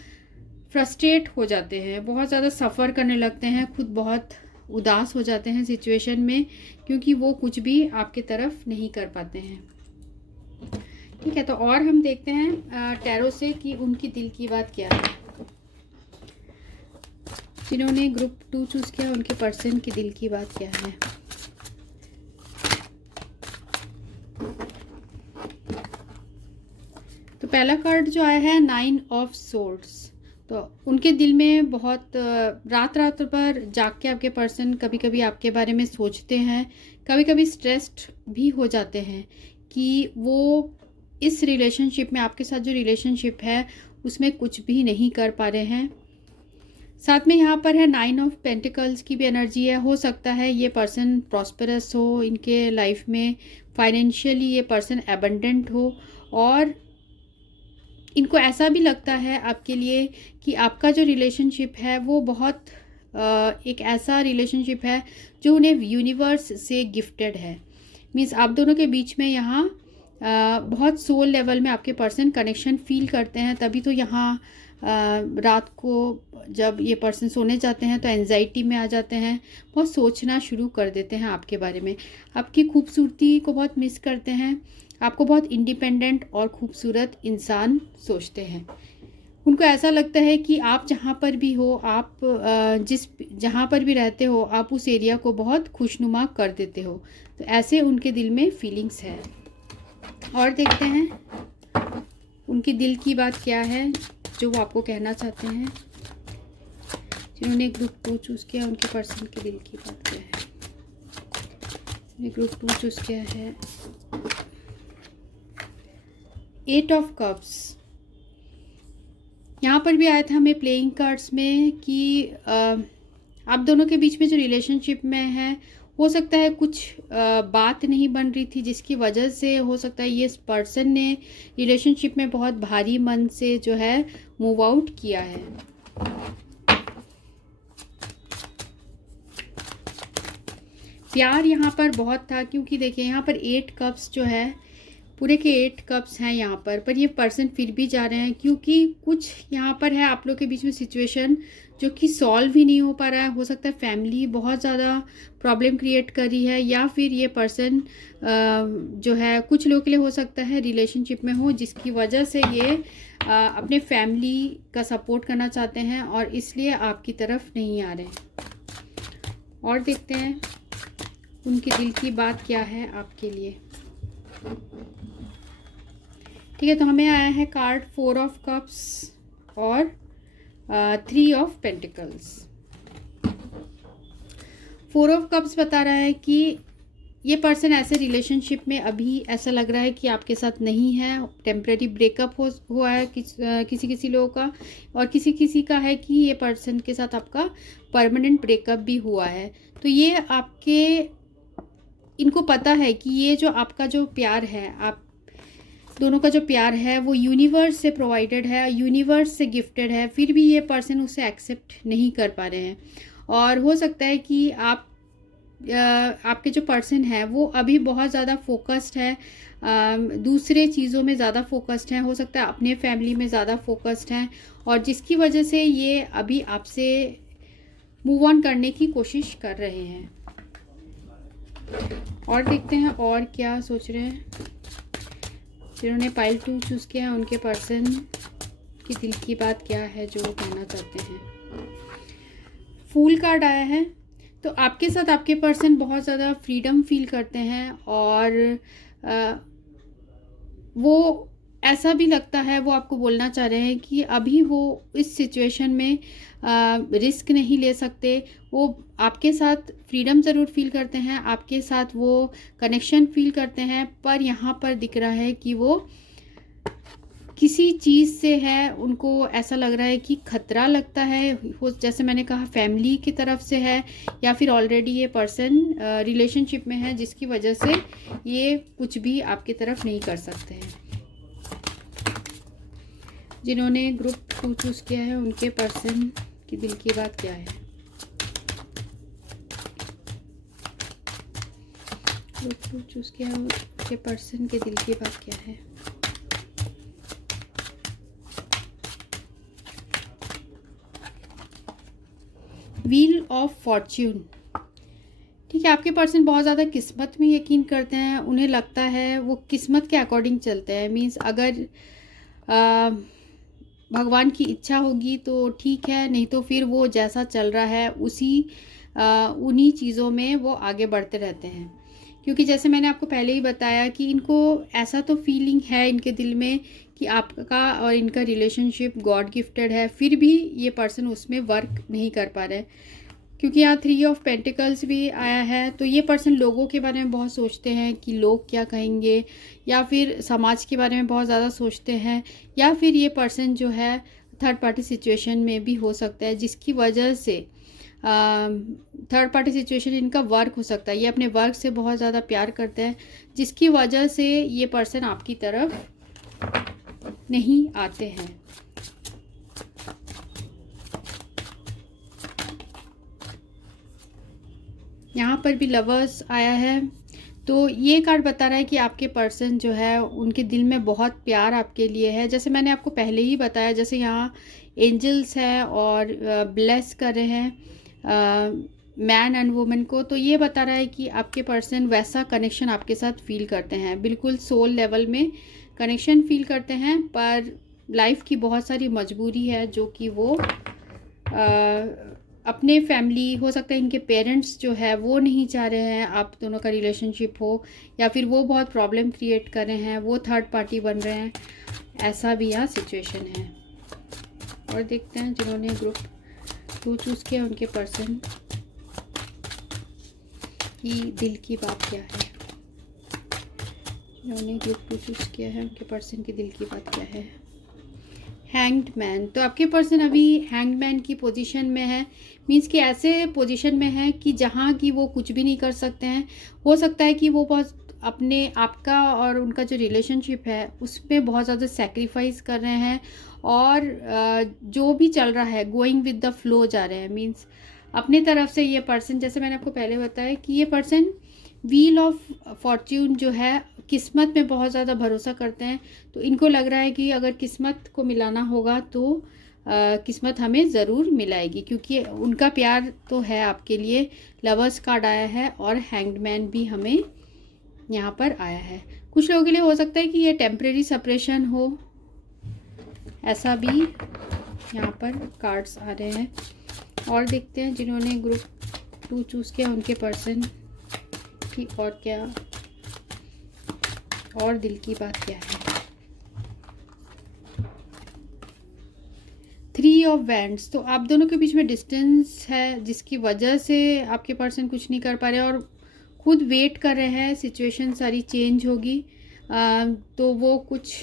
फ्रस्ट्रेट हो जाते हैं, बहुत ज़्यादा सफ़र करने लगते हैं, खुद बहुत उदास हो जाते हैं सिचुएशन में, क्योंकि वो कुछ भी आपके तरफ नहीं कर पाते हैं। ठीक है, तो और हम देखते हैं टैरो से कि उनकी दिल की बात क्या है। जिन्होंने ग्रुप 2 चूज़ किया उनके पर्सन की दिल की बात क्या है। तो पहला कार्ड जो आया है 9 ऑफ सोर्ड्स। तो उनके दिल में बहुत रात रात भर जाग के आपके पर्सन कभी कभी आपके बारे में सोचते हैं, कभी कभी स्ट्रेस्ड भी हो जाते हैं कि वो इस रिलेशनशिप में, आपके साथ जो रिलेशनशिप है उसमें कुछ भी नहीं कर पा रहे हैं। साथ में यहाँ पर है 9 ऑफ पेंटिकल्स की भी एनर्जी है। हो सकता है ये पर्सन प्रॉस्परस हो, इनके लाइफ में फाइनेंशियली ये पर्सन एबंडेंट हो, और इनको ऐसा भी लगता है आपके लिए कि आपका जो रिलेशनशिप है वो बहुत एक ऐसा रिलेशनशिप है जो उन्हें यूनिवर्स से गिफ्टेड है। मीन्स आप दोनों के बीच में यहाँ बहुत सोल लेवल में आपके पर्सन कनेक्शन फील करते हैं। तभी तो यहाँ रात को जब ये पर्सन सोने जाते हैं तो एंजाइटी में आ जाते हैं, बहुत सोचना शुरू कर देते हैं आपके बारे में, आपकी खूबसूरती को बहुत मिस करते हैं, आपको बहुत इंडिपेंडेंट और खूबसूरत इंसान सोचते हैं। उनको ऐसा लगता है कि आप जहाँ पर भी हो, आप जहाँ पर भी रहते हो, आप उस एरिया को बहुत खुशनुमा कर देते हो। तो ऐसे उनके दिल में फीलिंग्स है। और देखते हैं उनकी दिल की बात क्या है जो वो आपको कहना चाहते हैं। जिन्होंने ग्रुप 2 चूज़ किया उनके पर्सन के दिल की बात क्या है। जिन्होंने ग्रुप 2 चूज़ किया है 8 ऑफ कप्स। यहाँ पर भी आया था हमें प्लेइंग कार्ड्स में कि आप दोनों के बीच में जो रिलेशनशिप में है, हो सकता है कुछ बात नहीं बन रही थी, जिसकी वजह से हो सकता है ये पर्सन ने रिलेशनशिप में बहुत भारी मन से जो है मूव आउट किया है। प्यार यहाँ पर बहुत था, क्योंकि देखिए यहाँ पर 8 कप्स जो है, पूरे के 8 कप्स हैं यहाँ पर ये पर्सन फिर भी जा रहे हैं, क्योंकि कुछ यहाँ पर है आप लोग के बीच में सिचुएशन जो कि सॉल्व ही नहीं हो पा रहा है। हो सकता है फैमिली बहुत ज़्यादा प्रॉब्लम क्रिएट कर रही है, या फिर ये पर्सन जो है कुछ लोगों के लिए हो सकता है रिलेशनशिप में हो, जिसकी वजह से ये अपने फैमिली का सपोर्ट करना चाहते हैं और इसलिए आपकी तरफ नहीं आ रहे हैं। और देखते हैं उनके दिल की बात क्या है आपके लिए। ठीक है, तो हमें आया है कार्ड 4 ऑफ कप्स और 3 ऑफ पेंटिकल्स। 4 ऑफ कप्स बता रहा है कि ये पर्सन ऐसे रिलेशनशिप में अभी ऐसा लग रहा है कि आपके साथ नहीं है, टेम्परेरी ब्रेकअप हुआ है किसी किसी लोगों का, और किसी किसी का है कि ये पर्सन के साथ आपका परमानेंट ब्रेकअप भी हुआ है। तो ये आपके, इनको पता है कि ये जो आपका जो प्यार है, आप दोनों का जो प्यार है वो यूनिवर्स से प्रोवाइडेड है, यूनिवर्स से गिफ्टेड है, फिर भी ये पर्सन उसे एक्सेप्ट नहीं कर पा रहे हैं। और हो सकता है कि आपके जो पर्सन है वो अभी बहुत ज़्यादा फोकस्ड है, दूसरे चीज़ों में ज़्यादा फोकस्ड है, हो सकता है अपने फैमिली में ज़्यादा फोकस्ड हैं, और जिसकी वजह से ये अभी आपसे मूव ऑन करने की कोशिश कर रहे हैं। और देखते हैं और क्या सोच रहे हैं जिन्होंने पाइल 2 चूज़ किया है, उनके पर्सन की दिल की बात क्या है जो वो कहना चाहते हैं। फूल कार्ड आया है, तो आपके साथ आपके पर्सन बहुत ज़्यादा फ्रीडम फील करते हैं, और वो ऐसा भी लगता है, वो आपको बोलना चाह रहे हैं कि अभी वो इस सिचुएशन में रिस्क नहीं ले सकते। वो आपके साथ फ्रीडम ज़रूर फील करते हैं, आपके साथ वो कनेक्शन फील करते हैं, पर यहाँ पर दिख रहा है कि वो किसी चीज़ से है, उनको ऐसा लग रहा है कि खतरा लगता है, हो जैसे मैंने कहा फैमिली की तरफ से है, या फिर ऑलरेडी ये पर्सन रिलेशनशिप में है, जिसकी वजह से ये कुछ भी आपकी तरफ नहीं कर सकते हैं। जिन्होंने ग्रुप 2 चूज़ किया है उनके पर्सन की दिल की बात क्या है। ग्रुप 2 चूज़ किया है उनके पर्सन के दिल की बात क्या है। Wheel of Fortune. ठीक है, आपके पर्सन बहुत ज़्यादा किस्मत में यकीन करते हैं, उन्हें लगता है वो किस्मत के अकॉर्डिंग चलते हैं। मीन्स अगर भगवान की इच्छा होगी तो ठीक है, नहीं तो फिर वो जैसा चल रहा है उन्हीं चीज़ों में वो आगे बढ़ते रहते हैं। क्योंकि जैसे मैंने आपको पहले ही बताया कि इनको ऐसा तो फीलिंग है इनके दिल में कि आपका और इनका रिलेशनशिप गॉड गिफ्टेड है, फिर भी ये पर्सन उसमें वर्क नहीं कर पा रहे हैं, क्योंकि यहाँ 3 ऑफ पेंटिकल्स भी आया है। तो ये पर्सन लोगों के बारे में बहुत सोचते हैं कि लोग क्या कहेंगे, या फिर समाज के बारे में बहुत ज़्यादा सोचते हैं, या फिर ये पर्सन जो है थर्ड पार्टी सिचुएशन में भी हो सकता है, जिसकी वजह से थर्ड पार्टी सिचुएशन इनका वर्क हो सकता है। ये अपने वर्क से बहुत ज़्यादा प्यार करते हैं, जिसकी वजह से ये पर्सन आपकी तरफ नहीं आते हैं। यहाँ पर भी लवर्स आया है। तो ये कार्ड बता रहा है कि आपके पर्सन जो है उनके दिल में बहुत प्यार आपके लिए है। जैसे मैंने आपको पहले ही बताया, जैसे यहाँ एंजल्स है और ब्लेस कर रहे हैं मैन एंड वुमेन को, तो ये बता रहा है कि आपके पर्सन वैसा कनेक्शन आपके साथ फील करते हैं, बिल्कुल सोल लेवल में कनेक्शन फील करते हैं, पर लाइफ की बहुत सारी मजबूरी है जो कि वो अपने फैमिली, हो सकता है इनके पेरेंट्स जो है वो नहीं चाह रहे हैं आप दोनों का रिलेशनशिप हो, या फिर वो बहुत प्रॉब्लम क्रिएट कर रहे हैं, वो थर्ड पार्टी बन रहे हैं, ऐसा भी यहाँ सिचुएशन है। और देखते हैं जिन्होंने ग्रुप 2 चूज़ किया उनके पर्सन की दिल की बात क्या है। जिन्होंने ग्रुप 2 चूज़ किया है उनके पर्सन की दिल की बात क्या है। Hanged man. तो आपके पर्सन अभी हैंग्ड मैन की पोजीशन में है, मीन्स कि ऐसे पोजीशन में है कि जहाँ की वो कुछ भी नहीं कर सकते हैं। हो सकता है कि वो बहुत अपने आपका और उनका जो रिलेशनशिप है उसमें बहुत ज़्यादा सेक्रीफाइस कर रहे हैं, और जो भी चल रहा है गोइंग विद द फ्लो जा रहे हैं। मीन्स अपने तरफ से ये पर्सन, जैसे मैंने आपको पहले बताया कि ये पर्सन व्हील ऑफ फॉर्च्यून जो है, किस्मत में बहुत ज़्यादा भरोसा करते हैं। तो इनको लग रहा है कि अगर किस्मत को मिलाना होगा तो किस्मत हमें ज़रूर मिलाएगी, क्योंकि उनका प्यार तो है आपके लिए। लवर्स कार्ड आया है और हैंग्ड मैन भी हमें यहाँ पर आया है। कुछ लोगों के लिए हो सकता है कि ये टेम्परेरी सेपरेशन हो, ऐसा भी यहाँ पर कार्ड्स आ रहे हैं। और देखते हैं जिन्होंने ग्रुप 2 चूज़ किया उनके पर्सन की और क्या, और दिल की बात क्या है। 3 ऑफ वैंड्स। तो आप दोनों के बीच में डिस्टेंस है, जिसकी वजह से आपके पर्सन कुछ नहीं कर पा रहे और खुद वेट कर रहे हैं सिचुएशन सारी चेंज होगी। तो वो कुछ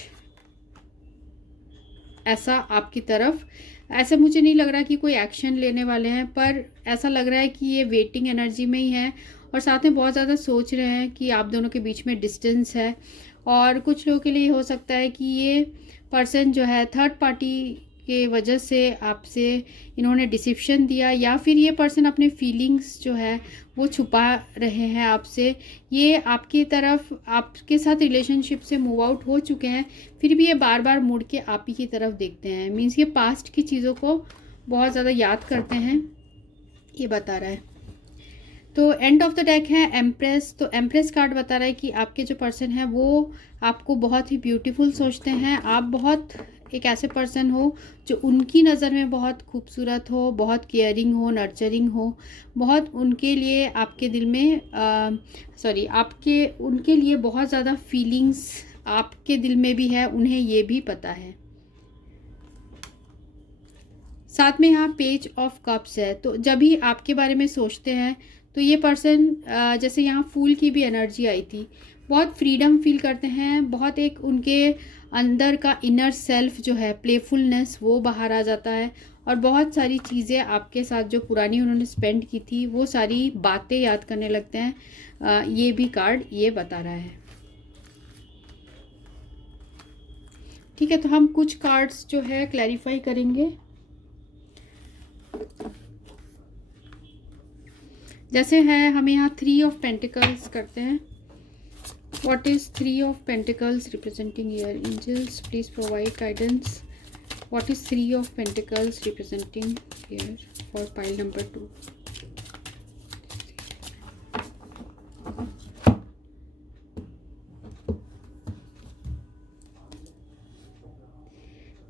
ऐसा आपकी तरफ, ऐसा मुझे नहीं लग रहा कि कोई एक्शन लेने वाले हैं, पर ऐसा लग रहा है कि ये वेटिंग एनर्जी में ही है, और साथ में बहुत ज़्यादा सोच रहे हैं कि आप दोनों के बीच में डिस्टेंस है। और कुछ लोगों के लिए हो सकता है कि ये पर्सन जो है थर्ड पार्टी के वजह से आपसे इन्होंने डिसिप्शन दिया, या फिर ये पर्सन अपने फीलिंग्स जो है वो छुपा रहे हैं आपसे। ये आपकी तरफ, आपके साथ रिलेशनशिप से मूव आउट हो चुके हैं, फिर भी ये बार बार मुड़ के आप ही की तरफ देखते हैं। मीन्स ये पास्ट की चीज़ों को बहुत ज़्यादा याद करते हैं, ये बता रहा है। तो एंड ऑफ द डेक है एम्प्रेस। तो एम्प्रेस कार्ड बता रहा है कि आपके जो पर्सन है वो आपको बहुत ही ब्यूटीफुल सोचते हैं। आप बहुत एक ऐसे पर्सन हो जो उनकी नज़र में बहुत खूबसूरत हो, बहुत केयरिंग हो, नर्चरिंग हो, बहुत उनके लिए आपके दिल में आपके उनके लिए बहुत ज़्यादा फीलिंग्स आपके दिल में भी है, उन्हें ये भी पता है। साथ में यहाँ पेज ऑफ कप्स है। तो जब भी आपके बारे में सोचते हैं तो ये पर्सन, जैसे यहाँ फूल की भी एनर्जी आई थी, बहुत फ्रीडम फील करते हैं, बहुत एक उनके अंदर का इनर सेल्फ जो है, प्लेफुलनेस, वो बाहर आ जाता है, और बहुत सारी चीज़ें आपके साथ जो पुरानी उन्होंने स्पेंड की थी वो सारी बातें याद करने लगते हैं। ये भी कार्ड ये बता रहा है। ठीक है, तो हम कुछ कार्ड्स जो है क्लैरिफाई करेंगे। जैसे है हमें यहाँ 3 ऑफ पेंटिकल्स करते हैं। What is 3 of pentacles representing here? Angels please provide guidance. What is 3 of pentacles representing here for pile number 2?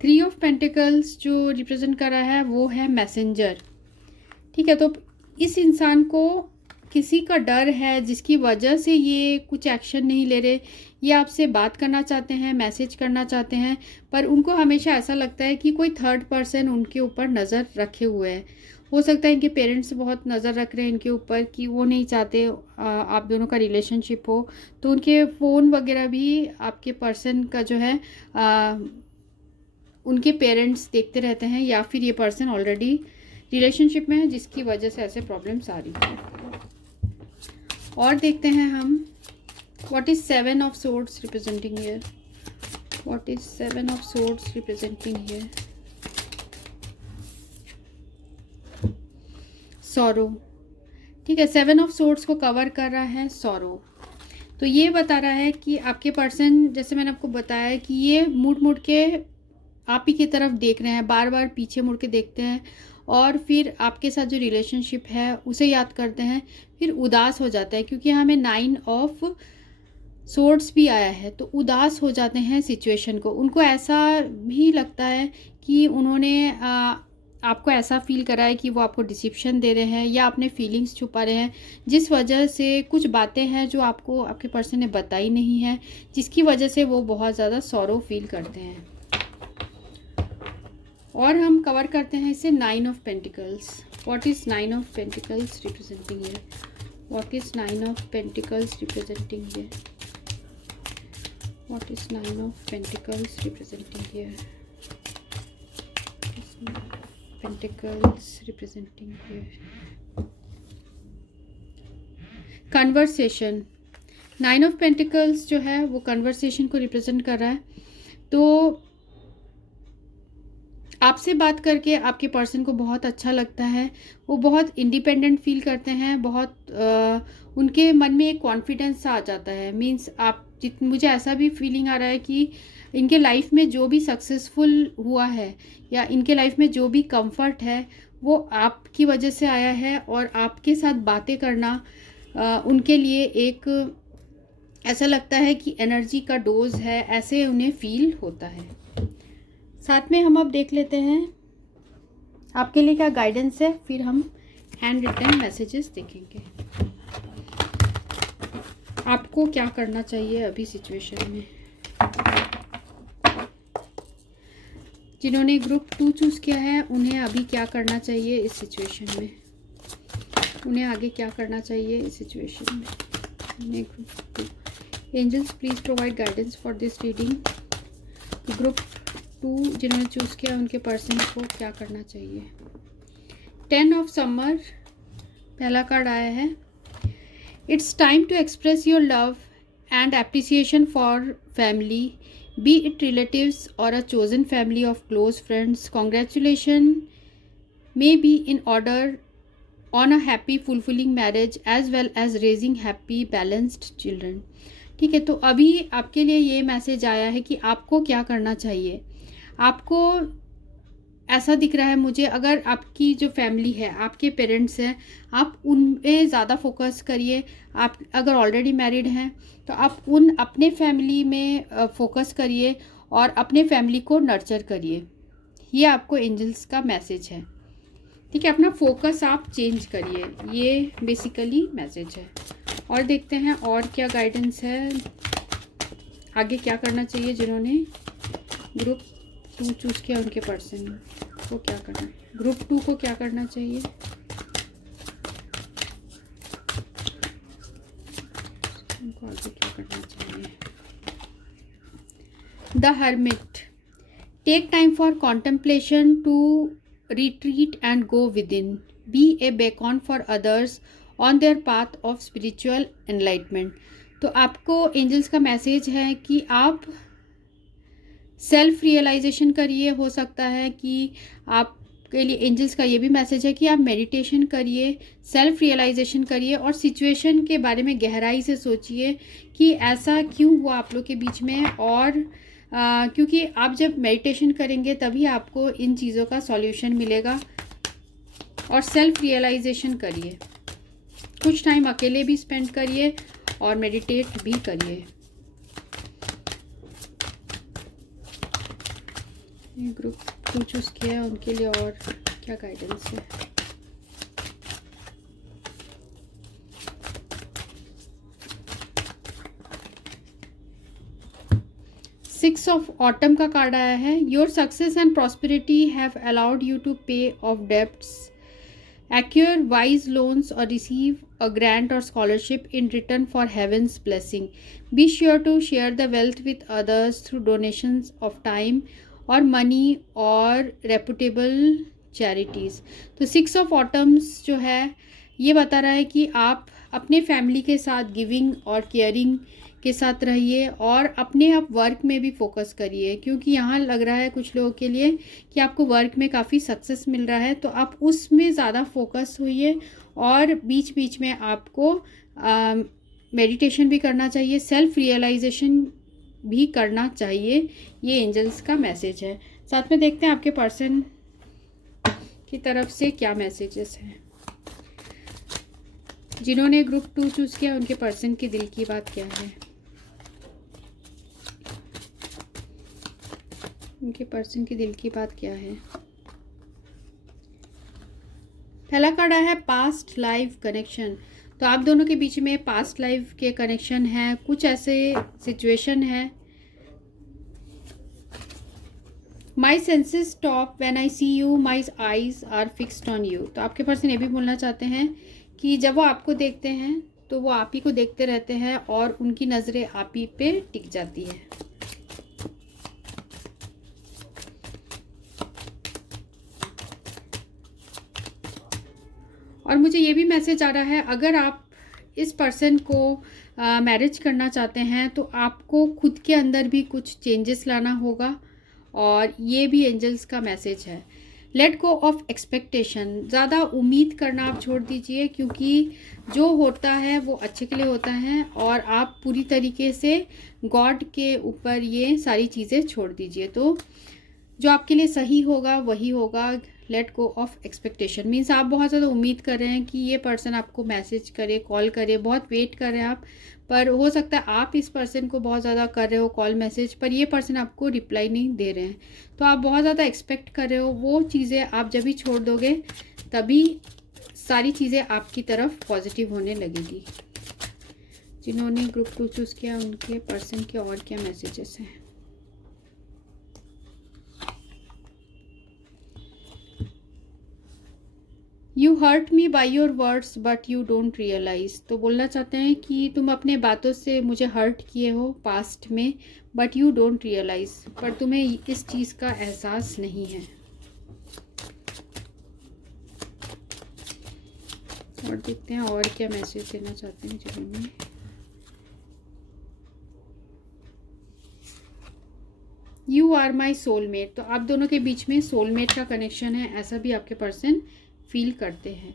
Three of pentacles जो रिप्रेजेंट कर रहा है वो है मैसेंजर। ठीक है, तो इस इंसान को किसी का डर है जिसकी वजह से ये कुछ एक्शन नहीं ले रहे, ये आपसे बात करना चाहते हैं, मैसेज करना चाहते हैं, पर उनको हमेशा ऐसा लगता है कि कोई थर्ड पर्सन उनके ऊपर नज़र रखे हुए है। हो सकता है इनके पेरेंट्स बहुत नज़र रख रहे हैं इनके ऊपर कि वो नहीं चाहते आप दोनों का रिलेशनशिप हो, तो उनके फ़ोन वगैरह भी आपके पर्सन का जो है उनके पेरेंट्स देखते रहते हैं, या फिर ये पर्सन ऑलरेडी रिलेशनशिप में है जिसकी वजह से ऐसे प्रॉब्लम्स आ रही है। और देखते हैं हम what is 7 of swords representing here, what is 7 of swords representing here. Sorrow, ठीक है, 7 ऑफ सोर्ड्स को कवर कर रहा है सॉरो। तो ये बता रहा है कि आपके पर्सन, जैसे मैंने आपको बताया कि ये मुड़ के आप ही की तरफ देख रहे हैं, बार बार पीछे मुड़ के देखते हैं और फिर आपके साथ जो रिलेशनशिप है उसे याद करते हैं, फिर उदास हो जाता है क्योंकि हमें 9 ऑफ सोर्ड्स भी आया है, तो उदास हो जाते हैं सिचुएशन को। उनको ऐसा भी लगता है कि उन्होंने आपको ऐसा फील करा है कि वो आपको डिसिप्शन दे रहे हैं या अपने फीलिंग्स छुपा रहे हैं, जिस वजह से कुछ बातें हैं जो आपको आपके पर्सन ने बताई नहीं है, जिसकी वजह से वो बहुत ज़्यादा सॉरो फील करते हैं। और हम कवर करते हैं इसे 9 of pentacles. What is 9 of pentacles representing here, what is 9 of pentacles representing here, what is 9 of pentacles representing here, pentacles representing here. Conversation, 9 of pentacles जो है वो कन्वर्सेशन को रिप्रेजेंट कर रहा है। तो आपसे बात करके आपके पर्सन को बहुत अच्छा लगता है, वो बहुत इंडिपेंडेंट फील करते हैं, बहुत उनके मन में एक कॉन्फिडेंस सा आ जाता है। मीन्स मुझे ऐसा भी फीलिंग आ रहा है कि इनके लाइफ में जो भी सक्सेसफुल हुआ है या इनके लाइफ में जो भी कंफर्ट है वो आपकी वजह से आया है, और आपके साथ बातें करना उनके लिए एक ऐसा लगता है कि एनर्जी का डोज है, ऐसे उन्हें फील होता है। साथ में हम अब देख लेते हैं आपके लिए क्या गाइडेंस है, फिर हम हैंड रिटन मैसेजेस देखेंगे। आपको क्या करना चाहिए अभी सिचुएशन में। जिन्होंने ग्रुप 2 चूज़ किया है उन्हें अभी क्या करना चाहिए इस सिचुएशन में, उन्हें आगे क्या करना चाहिए इस सिचुएशन में। Group 2 angels please provide guidance for this reading. Group 2 जिन्होंने चूज़ किया उनके पर्सन को क्या करना चाहिए। 10 ऑफ समर पहला कार्ड आया है। It's time to express your love and appreciation for family, be it relatives or a chosen family of close friends. Congratulations may be in order on a happy fulfilling marriage as well as raising happy balanced children. ठीक है, तो अभी आपके लिए ये message आया है कि आपको क्या करना चाहिए। आपको ऐसा दिख रहा है मुझे, अगर आपकी जो फैमिली है, आपके पेरेंट्स हैं, आप उन पे ज़्यादा फोकस करिए। आप अगर ऑलरेडी मैरिड हैं तो आप उन अपने फैमिली में फोकस करिए और अपने फैमिली को नर्चर करिए। ये आपको एंजल्स का मैसेज है, ठीक है। अपना फोकस आप चेंज करिए, ये बेसिकली मैसेज है। और देखते हैं और क्या गाइडेंस है, आगे क्या करना चाहिए जिन्होंने ग्रुप 2 चूज़ किया उनके पर्सन को क्या करना है। ग्रुप 2 को क्या करना चाहिए। उनको आगे क्या करना चाहिए। The hermit, take time for contemplation to retreat and go within, be a beacon for others on their path of spiritual enlightenment. तो आपको एंजल्स का मैसेज है कि आप सेल्फ रियलाइजेशन करिए। हो सकता है कि आपके लिए एंजल्स का ये भी मैसेज है कि आप मेडिटेशन करिए, सेल्फ रियलाइजेशन करिए और सिचुएशन के बारे में गहराई से सोचिए कि ऐसा क्यों हुआ आप लोग के बीच में। और क्योंकि आप जब मेडिटेशन करेंगे तभी आपको इन चीज़ों का सॉल्यूशन मिलेगा। और सेल्फ रियलाइजेशन करिए, कुछ टाइम अकेले भी स्पेंड करिए और मेडिटेट भी करिए। ग्रुप 2 चूज़ किया उनके लिए और क्या गाइडेंस है। 6 ऑफ ऑटम का कार्ड आया है। Your success and prosperity have allowed you to pay off debts, acquire wise loans or receive a grant or scholarship in return for heaven's blessing. Be sure to share the wealth with others through donations of time or money or reputable charities. तो 6 of autumns जो है ये बता रहा है कि आप अपने फैमिली के साथ गिविंग और केयरिंग के साथ रहिए और अपने आप वर्क में भी फोकस करिए, क्योंकि यहाँ लग रहा है कुछ लोगों के लिए कि आपको वर्क में काफ़ी सक्सेस मिल रहा है, तो आप उसमें ज़्यादा फोकस होइए और बीच बीच में आपको मेडिटेशन भी करना चाहिए, सेल्फ रियलाइजेशन भी करना चाहिए। ये एंजल्स का मैसेज है। साथ में देखते हैं आपके पर्सन की तरफ से क्या मैसेजेस हैं। जिन्होंने ग्रुप 2 चूज़ किया उनके पर्सन के दिल की बात क्या है, उनके पर्सन के दिल की बात क्या है। पहला कार्ड आया है पास्ट लाइफ कनेक्शन। तो आप दोनों के बीच में पास्ट लाइफ के कनेक्शन है, कुछ ऐसे सिचुएशन है। My senses stop when I see you, my eyes are fixed on you. तो आपके पर्सन ये भी बोलना चाहते हैं कि जब वो आपको देखते हैं तो वो आप ही को देखते रहते हैं और उनकी नज़रें आप ही पे टिक जाती है। और मुझे ये भी मैसेज आ रहा है, अगर आप इस पर्सन को मैरिज करना चाहते हैं तो आपको खुद के अंदर भी कुछ चेंजेस लाना होगा, और ये भी एंजल्स का मैसेज है। लेट गो ऑफ एक्सपेक्टेशन, ज़्यादा उम्मीद करना आप छोड़ दीजिए, क्योंकि जो होता है वो अच्छे के लिए होता है और आप पूरी तरीके से गॉड के ऊपर ये सारी चीज़ें छोड़ दीजिए। तो जो आपके लिए सही होगा वही होगा। Let go of expectation means आप बहुत ज़्यादा उम्मीद कर रहे हैं कि ये पर्सन आपको मैसेज करे, कॉल करे, बहुत वेट कर रहे हैं आप, पर हो सकता है आप इस पर्सन को बहुत ज़्यादा कर रहे हो कॉल मैसेज, पर ये पर्सन आपको रिप्लाई नहीं दे रहे हैं। तो आप बहुत ज़्यादा एक्सपेक्ट कर रहे हो, वो चीज़ें आप जब भी छोड़ दोगे तभी सारी चीज़ें आपकी तरफ पॉजिटिव होने लगेगी। जिन्होंने ग्रुप 2 चूज़ किया उनके पर्सन के और क्या मैसेजेस हैं। You hurt me by your words but you don't realise. तो बोलना चाहते हैं कि तुम अपने बातों से मुझे हर्ट किए हो पास्ट में, बट यू डोंट रियलाइज, पर तुम्हें इस चीज़ का एहसास नहीं है। और देखते हैं और क्या मैसेज देना चाहते हैं जिन्होंने। You are my soulmate. तो आप दोनों के बीच में सोलमेट का कनेक्शन है, ऐसा भी आपके पर्सन फील करते हैं।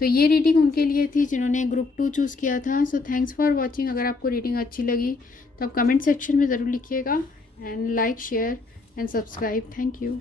तो ये रीडिंग उनके लिए थी जिन्होंने ग्रुप 2 चूज़ किया था। So thanks for watching. अगर आपको रीडिंग अच्छी लगी तो आप कमेंट सेक्शन में ज़रूर लिखिएगा, and like, share and subscribe. Thank you.